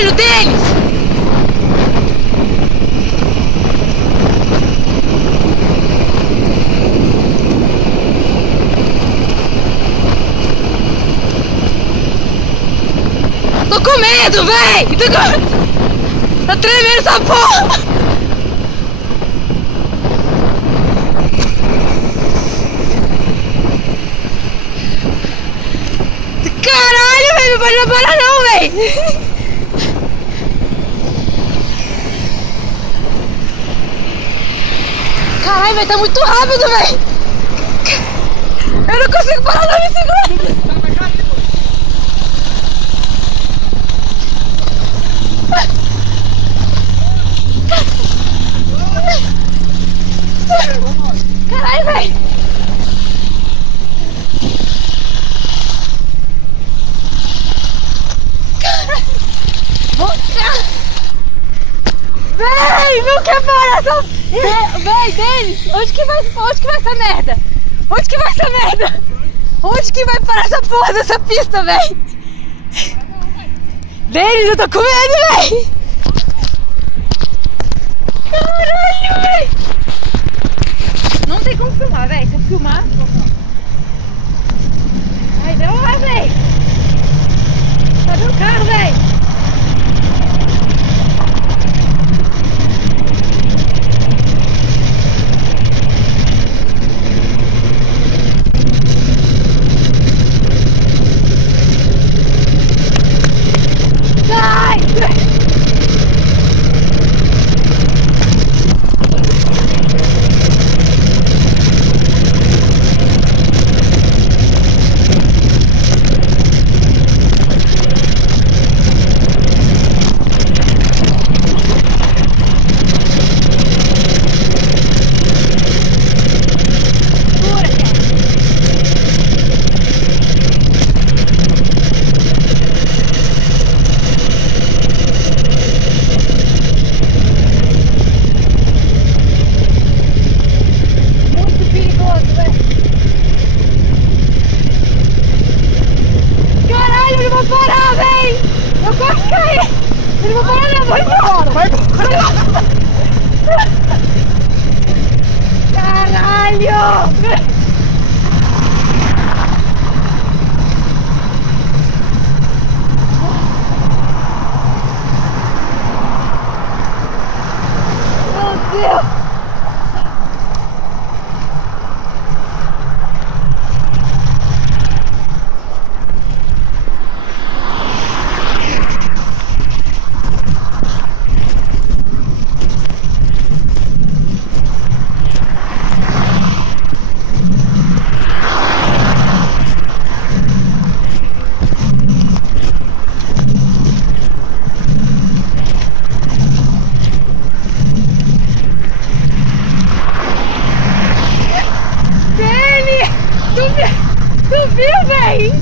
Caralho, Denis! Tô com medo, véi! Tá tremendo essa porra! Caralho, velho! Não pode parar não, véi! Caralho, velho, tá muito rápido, velho! Eu não consigo parar, não, me segura! Caralho, velho! Véi, não quer parar essa... Véi, Denis, onde que vai essa merda? Onde que vai essa merda? Onde que vai parar essa porra dessa pista, véi? Denis, eu tô com medo, véi! Caralho, véi! Não tem como filmar, véi. Se eu filmar... Ai, deu lá, véi! Cadê o carro, véi?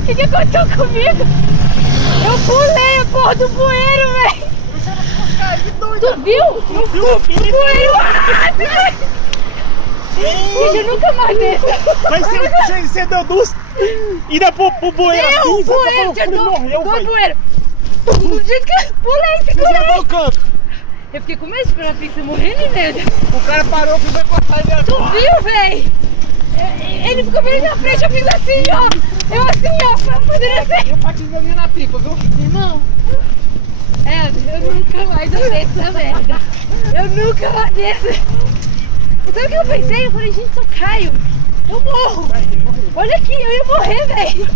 O que aconteceu comigo? Eu pulei a porra do bueiro, velho! Tu viu? O bueiro! Gente, eu nunca mais desço! Mas você deu duas e deu pro bueiro assim? Bueiro, você morreu, bueiro! Do jeito que eu pulei, segurei! O canto. Eu fiquei com medo esperando a pista morrer, né, medo? O cara parou, foi cortar ele agora. Tu viu, velho? Ele ficou bem na frente, eu fiz assim, ó. Eu assim, ó, pra poder assim. Eu patinei na pipa, viu? Irmão, eu nunca mais desço essa merda. Eu nunca mais desço. Sabe o que eu pensei? Eu falei, gente, se eu caio, eu morro. Olha aqui, eu ia morrer, velho.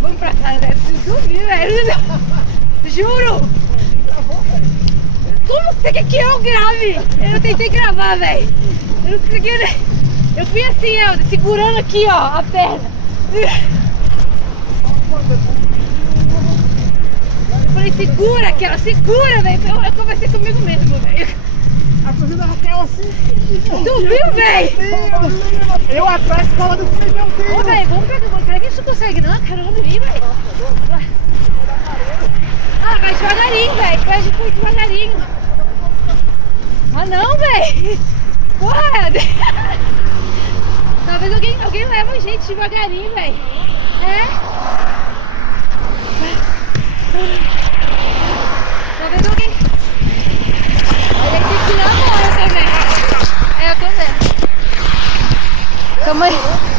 Vamos pra casa, velho. Preciso subir, velho. Juro. Como que você quer que eu grave? Eu tentei gravar, velho. Eu não consegui. Eu fui assim, ó, segurando aqui, ó, a perna. Eu falei, segura aquela, segura, velho. Eu conversei comigo mesmo, velho. A fazenda Raquel assim. Tu viu, velho? Eu atrás falando que meu Deus. Ô, velho, vamos pegar. Será que a gente não consegue, não? Caramba, em mim, velho. Ah, vai devagarinho, velho. Vai devagarinho. Ah, não, velho. Porra. Talvez alguém leve a gente devagarinho, velho. É. Calma aí.